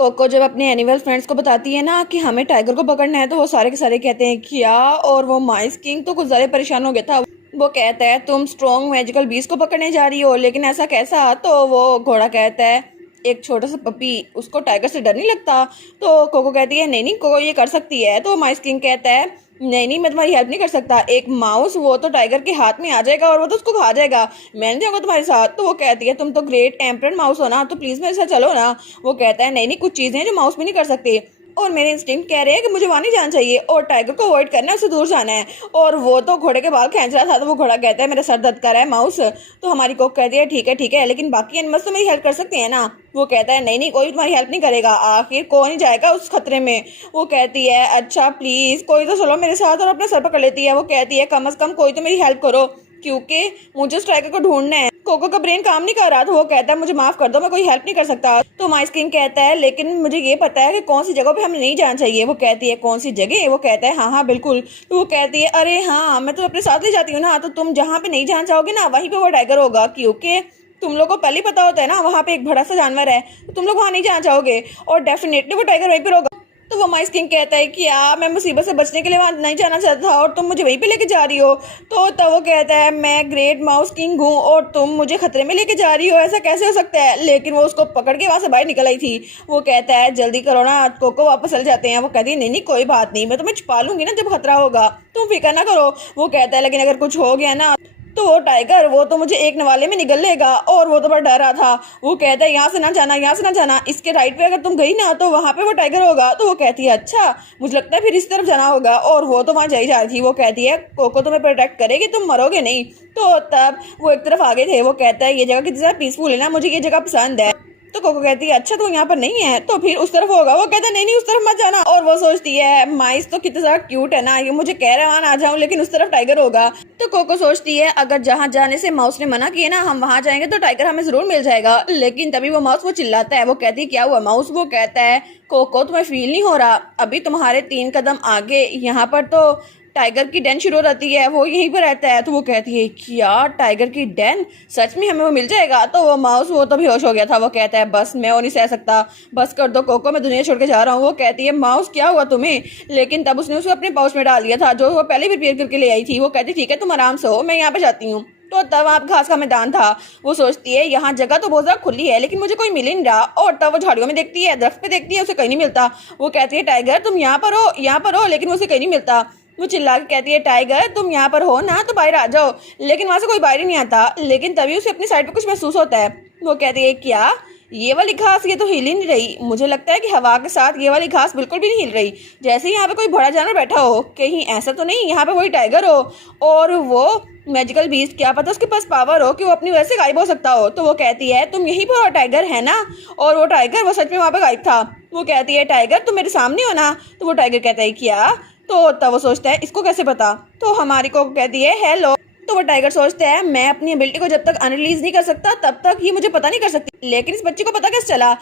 Cocoa जब अपने animal friends को बताती है ना कि हमें टाइगर को पकड़ना है तो वो सारे के सारे कहते हैं क्या। और वो माइस किंग तो कुछ ज़्यादा परेशान हो गया था। वो कहता है तुम स्ट्रॉन्ग मैजिकल बीस्ट को पकड़ने जा रही हो, लेकिन ऐसा कैसा। तो वो घोड़ा कहता है एक छोटा सा पपी, उसको टाइगर से डर नहीं लगता। तो कोको कहती है नहीं नहीं कोको ये कर सकती है। तो माइस किंग कहता है नहीं नहीं मैं तुम्हारी हेल्प नहीं कर सकता। एक माउस वो तो टाइगर के हाथ में आ जाएगा और वो तो उसको खा जाएगा, मैं नहीं जाऊंगा तुम्हारे साथ। तो वो कहती है तुम तो ग्रेट एम्परर माउस हो ना, तो प्लीज मेरे साथ चलो ना। वो कहता है नहीं नहीं कुछ चीजें हैं जो माउस भी नहीं कर सकते, और मेरे इंस्टिंक्ट कह रहे हैं कि मुझे वहां नहीं जाना चाहिए और टाइगर को अवॉइड करना है, उससे दूर जाना है। और वो तो घोड़े के बाल खींच रहा था। तो वो घोड़ा कहता है मेरा सर दर्द कर रहा है माउस। तो हमारी कोक कहती है ठीक है लेकिन बाकी एनिमल्स तो मेरी हेल्प कर सकते हैं ना। वो कहता है नहीं नहीं कोई तुम्हारी हेल्प नहीं करेगा, आखिर कौन नहीं जाएगा उस खतरे में। वो कहती है अच्छा प्लीज कोई तो चलो मेरे साथ, और अपने सर पकड़ लेती है। वो कहती है कम से कम कोई तो मेरी हेल्प करो क्योंकि मुझे उस टाइगर को ढूंढना है। कोको का ब्रेन काम नहीं कर रहा। तो वो कहता है मुझे माफ कर दो मैं कोई हेल्प नहीं कर सकता। तो माइस किंग कहता है लेकिन मुझे ये पता है कि कौन सी जगह पे हमें नहीं जाना चाहिए। वो कहती है कौन सी जगह। वो कहता है हाँ हाँ बिल्कुल। तो वो कहती है अरे हाँ मैं तो अपने साथ ले जाती हूँ ना, तो तुम जहाँ पे नहीं जाना चाहोगे ना वहीं पे वो टाइगर होगा, क्योंकि तुम लोग को पहले ही पता होता है ना वहाँ पे एक बड़ा सा जानवर है, तो तुम लोग वहाँ नहीं जाना चाहोगे और डेफिनेटली वो टाइगर वहीं पे होगा। तो वो माइस किंग कहता है कि मैं मुसीबत से बचने के लिए वहाँ नहीं जाना चाहता था और तुम मुझे वहीं पे लेके जा रही हो। तो तब वो कहता है मैं ग्रेट माउस किंग हूँ और तुम मुझे खतरे में लेके जा रही हो, ऐसा कैसे हो सकता है। लेकिन वो उसको पकड़ के वहाँ से बाहर निकल आई थी। वो कहता है जल्दी करो ना कोको वापस चले जाते हैं। वो कहती है नहीं नहीं कोई बात नहीं, मैं तुम्हें छुपा लूंगी ना जब खतरा होगा, तुम फिक्र ना करो। वो कहता है लेकिन अगर कुछ हो गया ना तो वो टाइगर वो तो मुझे एक नवाले में निगल लेगा, और वो तो बड़ा डर रहा था। वो कहता है यहाँ से ना जाना यहाँ से ना जाना, इसके राइट पे अगर तुम गई ना तो वहाँ पे वो टाइगर होगा। तो वो कहती है अच्छा मुझे लगता है फिर इस तरफ जाना होगा, और वो तो वहाँ जा ही जा रही थी। वो कहती है कोको तुम्हें प्रोटेक्ट करेगी, तुम मरोगे नहीं। तो तब वो एक तरफ आगे थे। वो कहता है ये जगह कितनी ज़्यादा पीसफुल है ना, मुझे ये जगह पसंद है। तो कोको कहती है अच्छा तो यहाँ पर नहीं है तो फिर उस तरफ होगा। वो कहता है नहीं नहीं उस तरफ मत जाना। और वो सोचती है माइस तो कितना ज्यादा क्यूट है ना, ये मुझे कह रहा है वहां आ जाऊं लेकिन उस तरफ टाइगर होगा। तो कोको सोचती है अगर जहाँ जाने से माउस ने मना किया ना हम वहां जाएंगे तो टाइगर हमें जरूर मिल जाएगा। लेकिन तभी वो माउस वो चिल्लाता है। वो कहती है क्या हुआ माउस। वो कहता है कोको तुम्हें फील नहीं हो रहा, अभी तुम्हारे 3 कदम आगे यहाँ पर तो टाइगर की डेन शुरू हो जाती है, वो यहीं पर रहता है। तो वो कहती है क्या टाइगर की डेन, सच में हमें वो मिल जाएगा। तो वो माउस वो तो बेहोश हो गया था। वो कहता है बस मैं वो नहीं सह सकता, बस कर दो कोको मैं दुनिया छोड़ के जा रहा हूँ। वो कहती है माउस क्या हुआ तुम्हें। लेकिन तब उसने उसको अपने पाउच में डाल दिया था जो वो पहले प्रिपेयर करके ले आई थी। वो कहती ठीक है तुम आराम से हो, मैं यहाँ पे जाती हूँ। तो तब आप घास का मैदान था। वो सोचती है यहाँ जगह तो बहुत ज्यादा खुली है लेकिन मुझे कोई मिल ही नहीं रहा। और तब वो झाड़ियों में देखती है, दरख्त पे देखती है, उसे कहीं नहीं मिलता। वो कहती है टाइगर तुम यहाँ पर हो, लेकिन उसे कहीं नहीं मिलता। वो चिल्ला के कहती है टाइगर तुम यहाँ पर हो ना तो बाहर आ जाओ, लेकिन वहां से कोई बाहर ही नहीं आता। लेकिन तभी उसे अपनी साइड पे कुछ महसूस होता है। वो कहती है क्या ये वाली घास, ये तो हिल ही नहीं रही, मुझे लगता है कि हवा के साथ ये वाली घास बिल्कुल भी नहीं हिल रही, जैसे ही यहाँ पे कोई बड़ा जानवर बैठा हो। कहीं ऐसा तो नहीं यहाँ पे वही टाइगर हो और वो मैजिकल बीस्ट, क्या पता उसके पास पावर हो कि वो अपनी वजह से गायब हो सकता हो। तो वो कहती है तुम यहीं पर टाइगर है ना, और वो टाइगर वो सच में वहाँ पे गायब था। वो कहती है टाइगर तुम मेरे सामने हो ना। तो वो टाइगर कहता है क्या। तो तब वो सोचता है इसको कैसे पता। तो हमारी को कहती है हेलो। तो वो टाइगर सोचता है मैं अपनी एबिलिटी को जब तक अनरिलीज नहीं कर सकता तब तक ये मुझे पता नहीं कर सकती, लेकिन इस बच्ची को पता कैसे चला।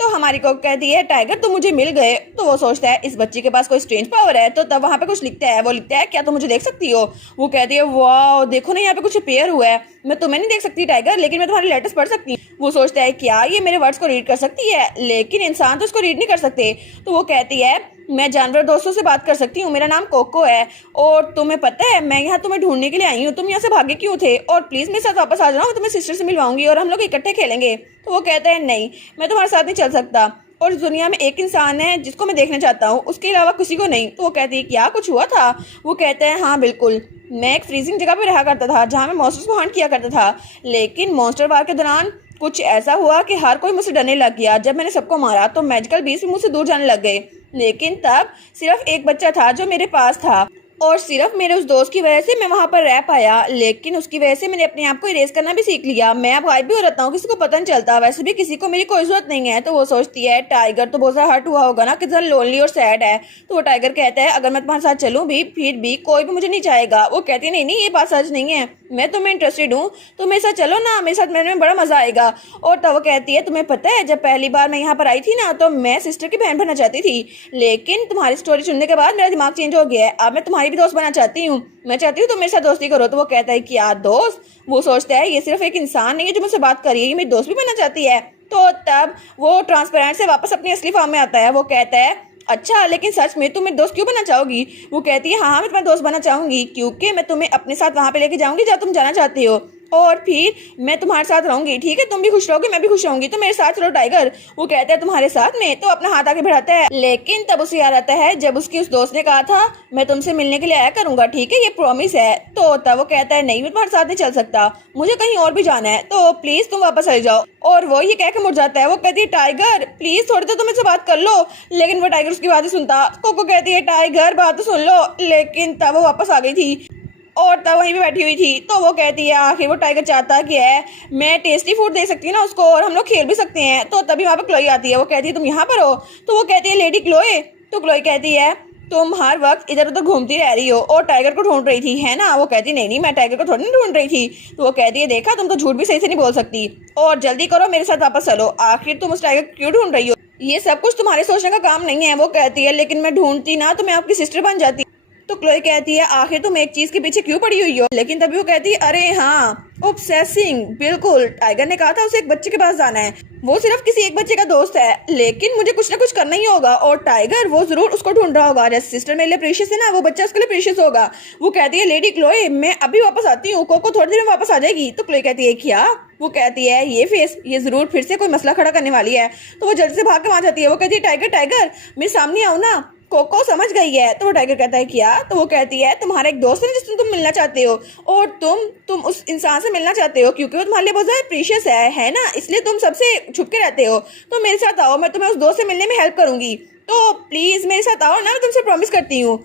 तो हमारी को कहती है टाइगर तुम मुझे मिल गए। तो वो सोचता है इस बच्ची के पास कोई स्ट्रेंज पावर है। तो तब वहाँ पे कुछ लिखता है। वो लिखता है क्या तुम मुझे देख सकती हो। वो कहती है वाह देखो ना यहाँ पे कुछ अपेयर हुआ है, मैं तुम्हें नहीं देख सकती टाइगर लेकिन मैं तुम्हारे लेटर्स पढ़ सकती हूँ। वो सोचता है क्या ये मेरे वर्ड्स को रीड कर सकती है, लेकिन इंसान तो उसको रीड नहीं कर सकते। तो वो कहती है मैं जानवर दोस्तों से बात कर सकती हूँ, मेरा नाम कोको है और तुम्हें पता है मैं यहाँ तुम्हें ढूंढने के लिए आई हूँ, तुम यहाँ से भागे क्यों थे, और प्लीज मेरे साथ वापस आ जाओ, मैं तुम्हें सिस्टर से मिलवाऊंगी और हम लोग इकट्ठे खेलेंगे। तो वो कहता है नहीं मैं तुम्हारे साथ नहीं चल सकता, और इस दुनिया में एक इंसान है जिसको मैं देखना चाहता हूँ, उसके अलावा किसी को नहीं। तो वो कहती है क्या कुछ हुआ था। वो कहता है हाँ बिल्कुल, मैं एक फ्रीजिंग जगह पे रहा करता था जहाँ मैं मॉन्स्टर्स को हंट किया करता था, लेकिन मॉन्स्टर वार के दौरान कुछ ऐसा हुआ कि हर कोई मुझसे डरने लग गया। जब मैंने सबको मारा तो मैजिकल बीस्ट भी मुझसे दूर जाने लग गए, लेकिन तब सिर्फ एक बच्चा था जो मेरे पास था, और सिर्फ मेरे उस दोस्त की वजह से मैं वहां पर रह पाया, लेकिन उसकी वजह से मैंने अपने आप को इरेज करना भी सीख लिया। मैं अब गायब भी हो रहता हूँ, किसी को पता नहीं चलता, वैसे भी किसी को मेरी कोई जरूरत नहीं है। तो वो सोचती है टाइगर तो बहुत ज़्यादा हर्ट हुआ होगा ना, कितना लोनली और सैड है। तो वो टाइगर कहता है अगर मैं तुम्हारे साथ चलूँ भी फिर भी कोई भी मुझे नहीं चाहेगा। वो कहती है नहीं नहीं ये बात सच नहीं है, मैं तुम्हें इंटरेस्टेड हूँ, तो मेरे साथ चलो ना, मेरे साथ मेरे में बड़ा मजा आएगा। और तब वो कहती है तुम्हें पता है जब पहली बार मैं यहाँ पर आई थी ना तो मैं सिस्टर की बहन बनना चाहती थी, लेकिन तुम्हारी स्टोरी सुनने के बाद मेरा दिमाग चेंज हो गया है, अब मैं तुम्हारी भी दोस्त बनना चाहती हूँ, मैं चाहती हूँ तुम मेरे साथ दोस्ती करो। तो वो कहता है कि यार दोस्त। वो सोचता है ये सिर्फ एक इंसान नहीं है जो मुझसे बात कर रही है, ये मेरी दोस्त भी बनना चाहती है। तो तब वो ट्रांसपेरेंट से वापस अपनी असली फॉर्म में आता है। वो कहता है अच्छा, लेकिन सच में तुम मेरी दोस्त क्यों बनना चाहोगी? वो कहती है हाँ मैं तुम्हारी दोस्त बनना चाहूंगी, क्योंकि मैं तुम्हें अपने साथ वहां पे लेके जाऊंगी जहाँ तुम जाना चाहती हो, और फिर मैं तुम्हारे साथ रहूंगी। ठीक है, तुम भी खुश रहोगी, मैं भी खुश रहूंगी, तो मेरे साथ चलो टाइगर। वो कहता है तुम्हारे साथ में, तो अपना हाथ आगे बढ़ाता है। लेकिन तब उसे याद आता है जब उसकी उस दोस्त ने कहा था मैं तुमसे मिलने के लिए आया करूंगा, ठीक है, ये प्रॉमिस है। तो तब वो कहता है नहीं, मैं तुम्हारे साथ नहीं चल सकता, मुझे कहीं और भी जाना है, तो प्लीज तुम वापस चले जाओ। और वो ये कह के मुड़ जाता है। वो कहती है टाइगर प्लीज थोड़ी देर तुम इससे बात कर लो, लेकिन वो टाइगर उसकी बात नहीं सुनता। कोको कहती है टाइगर बात तो सुन लो, लेकिन तब वो वापस आ गई थी और तब वहीं पे बैठी हुई थी। तो वो कहती है आखिर वो टाइगर चाहता क्या है, मैं टेस्टी फूड दे सकती हूँ ना उसको, और हम लोग खेल भी सकते हैं। तो तभी वहाँ पे क्लोई आती है। वो कहती है तुम यहाँ पर हो? तो वो कहती है लेडी क्लोई। तो क्लोई कहती है तुम हर वक्त इधर उधर घूमती रह रही हो और टाइगर को ढूंढ रही थी, है ना? वो कहती नहीं नहीं, मैं टाइगर को थोड़ी नहीं ढूंढ रही थी। तो वो कहती है देखा, तुम तो झूठ भी सही से नहीं बोल सकती, और जल्दी करो मेरे साथ वापस चलो, आखिर तुम उस टाइगर को क्यों ढूंढ रही हो? ये सब कुछ तुम्हारे सोचने का काम नहीं है। वो कहती है लेकिन मैं ढूंढती ना तो मैं आपकी सिस्टर बन जाती। तो क्लोई कहती है आखिर तुम एक चीज के पीछे क्यों पड़ी हुई हो? लेकिन तभी वो कहती है अरे हाँ, ऑब्सेसिंग, बिल्कुल, टाइगर ने कहा था उसे एक बच्चे के पास जाना है, वो सिर्फ किसी एक बच्चे का दोस्त है, लेकिन मुझे कुछ ना कुछ करना ही होगा, और टाइगर वो जरूर उसको ढूंढ रहा होगा। जैसे सिस्टर मेरे लिए प्रीशियस है ना, वो बच्चा उसके लिए प्रीशियस होगा। वो कहती है लेडी क्लोई मैं अभी वापस आती हूँ, कोको थोड़ी देर में वापस आ जाएगी। तो क्लोई कहती है क्या? वो कहती है ये फेस, ये जरूर फिर से कोई मसला खड़ा करने वाली है। तो वो जल्दी से भाग के वहां जाती है। वो कहती है टाइगर टाइगर मेरे सामने आओ ना। कोको समझ गई है। तो वो टाइगर कहता है क्या? तो वो कहती है तुम्हारा एक दोस्त है जिससे तुम मिलना चाहते हो, और तुम उस इंसान से मिलना चाहते हो क्योंकि वो तुम्हारे लिए बहुत ज्यादा प्रीशियस है ना, इसलिए तुम सबसे छुप के रहते हो। तो मेरे साथ आओ, मैं तुम्हें उस दोस्त से मिलने में हेल्प करूंगी, तो प्लीज मेरे साथ आओ ना, मैं तुमसे प्रॉमिस करती हूँ।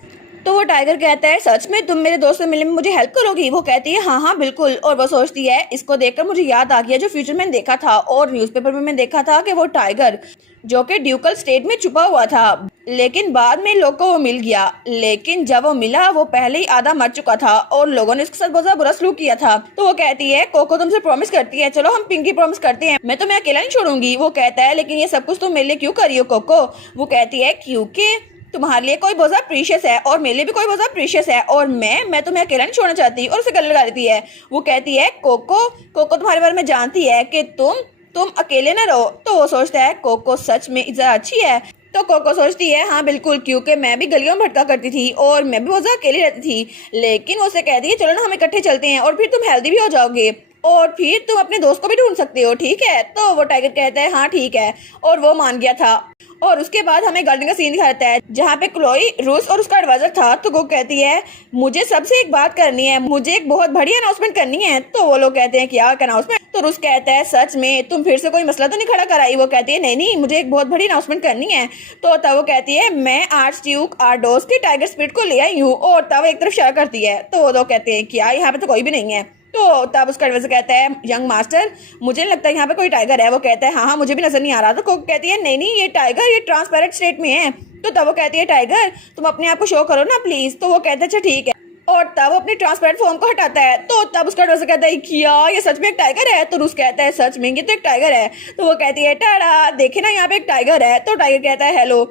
तो वो टाइगर कहता है सच में तुम मेरे दोस्त से मिलने में मुझे हेल्प करोगी? वो कहती है हाँ हाँ बिल्कुल। और वो सोचती है इसको देखकर मुझे याद आ गया जो फ्यूचर मैंने देखा था, और न्यूज़पेपर में मैंने देखा था कि वो टाइगर जो कि ड्यूकल स्टेट में छुपा हुआ था, लेकिन बाद में लोगों को वो मिल गया, लेकिन जब वो मिला वो पहले ही आधा मर चुका था और लोगों ने उसके साथ बहुत बुरा सलूक किया था। तो वो कहती है कोको तुमसे प्रॉमिस करती है, चलो हम पिंकी प्रॉमिस करते हैं, मैं तुम्हें अकेला नहीं छोड़ूंगी। वो कहता है लेकिन ये सब कुछ तुम मेरे लिए क्यों कर रही हो कोको? वो कहती है क्योंकि तुम्हारे लिए कोई बहुत ज्यादा प्रीशियस है और मेरे लिए भी कोई बहुत ज्यादा प्रीशियस है, और मैं तुम्हें अकेला नहीं छोड़ना चाहती। और उसे गले लगा देती है। वो कहती है कोको कोको तुम्हारे बारे में जानती है कि तुम अकेले ना रहो। तो वो सोचता है कोको सच में इतना अच्छी है। तो कोको सोचती है हाँ बिल्कुल, क्योंकि मैं भी गलियों में भटका करती थी और मैं भी बहुत ज्यादा अकेली रहती थी। लेकिन वो उसे कहती है चलो ना हम इकट्ठे चलते हैं, और फिर तुम हेल्दी भी हो जाओगे, और फिर तुम अपने दोस्त को भी ढूंढ सकते हो, ठीक है? तो वो टाइगर कहता है हाँ ठीक है, और वो मान गया था। और उसके बाद हमें गार्डन का सीन दिखाता है जहाँ पे क्लोई, रूस और उसका एडवाइजर था। तो वो कहती है मुझे सबसे एक बात करनी है, मुझे एक बहुत बड़ी अनाउंसमेंट करनी है। तो वो लोग कहते हैं क्या अनाउंसमेंट? तो रूस कहता है सच में तुम फिर से कोई मसला तो नहीं खड़ा कराई? वो कहती है नहीं नहीं, मुझे एक बहुत बड़ी अनाउंसमेंट करनी है। तो तब वो कहती है मैं आर्च ड्यूक आर्डोस के टाइगर स्पिरिट को ले आई हूँ, और तब एक तरफ इशारा करती है। तो वो लोग कहते हैं क्या यहाँ पे तो कोई भी नहीं है। तो तब उसका एडवाइजर कहता है यंग मास्टर मुझे नहीं लगता यहाँ पे कोई टाइगर है। वो कहता है हाँ हाँ मुझे भी नजर नहीं आ रहा। तो कोको कहती है नहीं नहीं, ये टाइगर ये ट्रांसपेरेंट स्टेट में है। तो तब वो कहती है टाइगर तुम अपने आप को शो करो ना प्लीज। तो वो कहता है अच्छा ठीक है, और तब वो अपने ट्रांसपेरेंट फॉर्म को हटाता है। तो तब उसका एडवाइजर कहता है क्या ये सच में एक टाइगर है? तो रूस कहता है सच में ये तो एक टाइगर है। तो वो कहती है टाड़ा देखे ना यहाँ पे एक टाइगर है। तो टाइगर कहता है हेलो।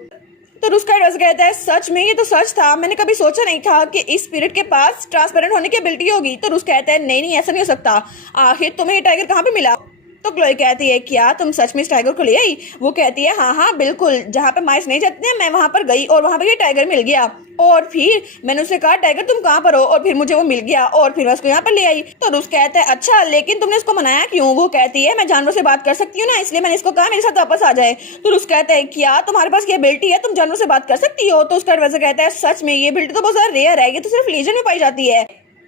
तो उसका एडवाइजर कहता है सच में ये तो सच था, मैंने कभी सोचा नहीं था कि इस स्पिरिट के पास ट्रांसपेरेंट होने की एबिलिटी होगी। तो रूस कहता है नहीं नहीं ऐसा नहीं हो सकता, आखिर तुम्हें ये टाइगर कहाँ पे मिला? तो क्लोई कहती है क्या तुम सच में इस टाइगर को ले आई? वो कहती है हाँ हाँ बिल्कुल, जहाँ पे माइस नहीं जाते मैं वहां पर गई और वहां पर ये टाइगर मिल गया, और फिर मैंने उसे कहा टाइगर तुम कहाँ पर हो, और फिर मुझे वो मिल गया और फिर मैं उसको यहाँ पर ले आई। तो रूस कहता है अच्छा लेकिन तुमने इसको मनाया क्यों? वो कहती है मैं जानवरों से बात कर सकती हूँ ना, इसलिए मैंने इसको कहा मेरे साथ वापस आ जाए। तो रूस कहता है क्या तुम्हारे पास ये एबिलिटी है, तुम जानवरों से बात कर सकती हो? तो उसका एडवाइजर कहता है सच में ये एबिलिटी तो बहुत ज्यादा रेयर है, ये तो सिर्फ लीजन में पाई जाती है,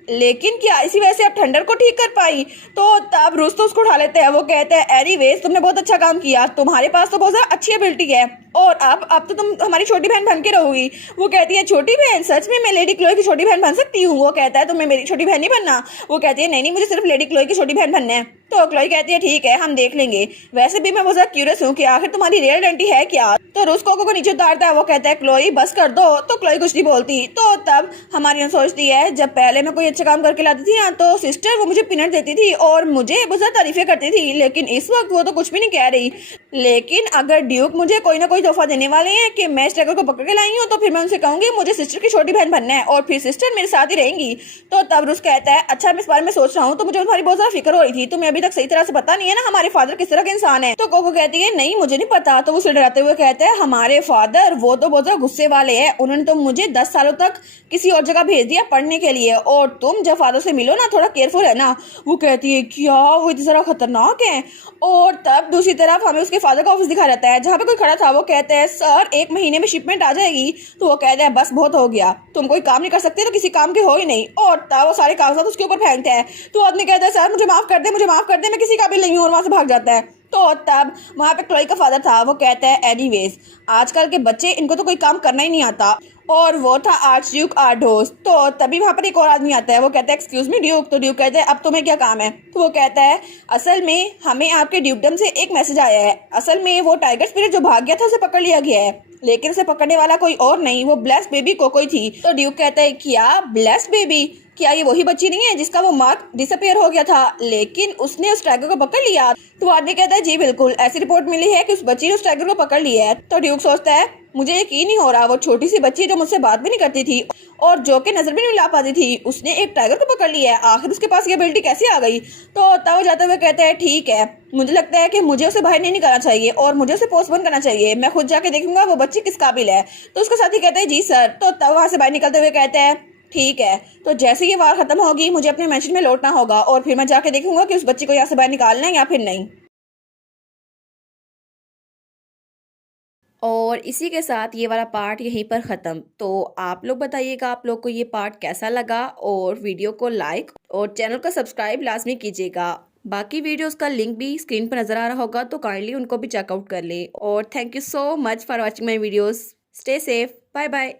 लेकिन क्या इसी वजह से आप थंडर को ठीक कर पाई? तो तब रूस तो उसको उठा लेते हैं। वो कहते हैं एनीवेज तुमने बहुत अच्छा काम किया, तुम्हारे पास तो बहुत ज्यादा अच्छी एबिलिटी है, और अब तो तुम हमारी छोटी बहन बन के रहोगी। वो कहती है छोटी बहन? सच में मैं लेडी क्लोई की छोटी बहन बन सकती हूँ? वो कहता है तुम्हें मेरी छोटी बहन नहीं बनना। वो कहती है नहीं नहीं, मुझे सिर्फ लेडी क्लोई की छोटी बहन बनना है। तो क्लोई कहती है ठीक है हम देख लेंगे, वैसे भी मैं बहुत ज्यादा क्यूरियस हूँ कि आखिर तुम्हारी रियल आइडेंटिटी है क्या। तो रूस कोको को नीचे उतारता है। वो कहता है क्लोई बस कर दो। तो क्लोई कुछ नहीं बोलती। तो तब हमारी सोचती है जब पहले मैं कोई अच्छा काम करके लाती थी ना तो सिस्टर वो मुझे पीनट देती थी और मुझे बहुत ज्यादा तारीफें करती थी, लेकिन इस वक्त वो तो कुछ भी नहीं कह रही। लेकिन अगर ड्यूक मुझे कोई ना कोई मुझे तोहफा देने वाले हैं कि मैं इस टाइगर को पकड़ के लाई हूँ, तो फिर मैं उनसे कहूंगी मुझे सिस्टर की छोटी बहन बनना है और फिर सिस्टर मेरे साथ ही रहेंगी। तो तब रुस कहता है अच्छा मैं इस बारे में सोच रहा हूँ, तो मुझे तुम्हारी बहुत ज्यादा फिक्र हो रही थी, तुम्हें अभी तक सही तरह से पता नहीं है ना हमारे फादर किस तरह के इंसान है। तो कोको कहती है नहीं मुझे नहीं पता। तो वो उसे डराते हुए कहता है हमारे फादर वो तो बहुत गुस्से वाले हैं, उन्होंने तो मुझे 10 सालों तक किसी और जगह भेज दिया पढ़ने के लिए, और तुम जब फादर से मिलो ना थोड़ा केयरफुल है ना। वो कहती है क्या वो इतनी जरा खतरनाक है। और तब दूसरी तरफ हमें उसके फादर का ऑफिस दिखा रहता है जहाँ पे कोई खड़ा था। वो कहते हैं सर 1 महीने में शिपमेंट आ जाएगी। तो वो कहते हैं बस बहुत हो गया, तुम कोई काम नहीं कर सकते तो किसी काम के हो ही नहीं। और तब वो सारे कागजात उसके ऊपर फेंकते हैं। तो आदमी कहता है सर मुझे माफ कर दे, मुझे माफ कर दे, मैं किसी काबिल नहीं हूँ, और वहां से भाग जाता है। तो तब वहां पे क्लोई का फादर था। वो कहता है एनीवेज आजकल के बच्चे इनको तो कोई काम करना ही नहीं आता। और वो था आर्च ड्यूक आर्डोस। तो तभी वहां पर एक और आदमी आता है। वो कहता है एक्सक्यूज मी ड्यूक। तो ड्यूक कहते हैं अब तुम्हें क्या काम है। तो वो कहता है असल में हमें आपके ड्यूकडम से एक मैसेज आया है। असल में वो टाइगर स्पिरिट जो भाग गया था उसे पकड़ लिया गया है, लेकिन उसे पकड़ने वाला कोई और नहीं, वो ब्लेस्ड बेबी कोकोई थी। तो ड्यूक कहता है क्या ब्लेस्ड बेबी, क्या ये वही बच्ची नहीं है जिसका वो मार्क डिसअपियर हो गया था लेकिन उसने उस टाइगर को पकड़ लिया। तो आदमी कहता है जी बिल्कुल, ऐसी रिपोर्ट मिली है कि उस बच्ची ने उस टाइगर को पकड़ लिया है। तो ड्यूक सोचता है मुझे यकीन नहीं हो रहा, वो छोटी सी बच्ची जो मुझसे बात भी नहीं करती थी और जो कि नजर भी नहीं ला पाती थी, उसने एक टाइगर को पकड़ लिया है, आखिर उसके पास ये एबिलिटी कैसे आ गई। तो तब जाते हुए कहते हैं ठीक है, मुझे लगता है कि मुझे उसे बाहर नहीं निकालना चाहिए और मुझे उसे पोस्टपोन करना चाहिए, मैं खुद जाके देखूंगा वो बच्ची किस काबिल है। तो उसका साथी कहता है जी सर। तो तब वहां से बाहर निकलते हुए कहते हैं ठीक है, तो जैसे ये वार खत्म होगी मुझे अपने मैंशन में लौटना होगा और फिर मैं जाके देखूंगा कि उस बच्ची को यहाँ से बाहर निकालना है या फिर नहीं। और इसी के साथ ये वाला पार्ट यहीं पर ख़त्म। तो आप लोग बताइएगा आप लोग को ये पार्ट कैसा लगा, और वीडियो को लाइक और चैनल को सब्सक्राइब लाजमी कीजिएगा। बाकी वीडियोस का लिंक भी स्क्रीन पर नज़र आ रहा होगा, तो काइंडली उनको भी चेकआउट कर लें। और thank you so much for watching my videos. Stay safe, bye bye.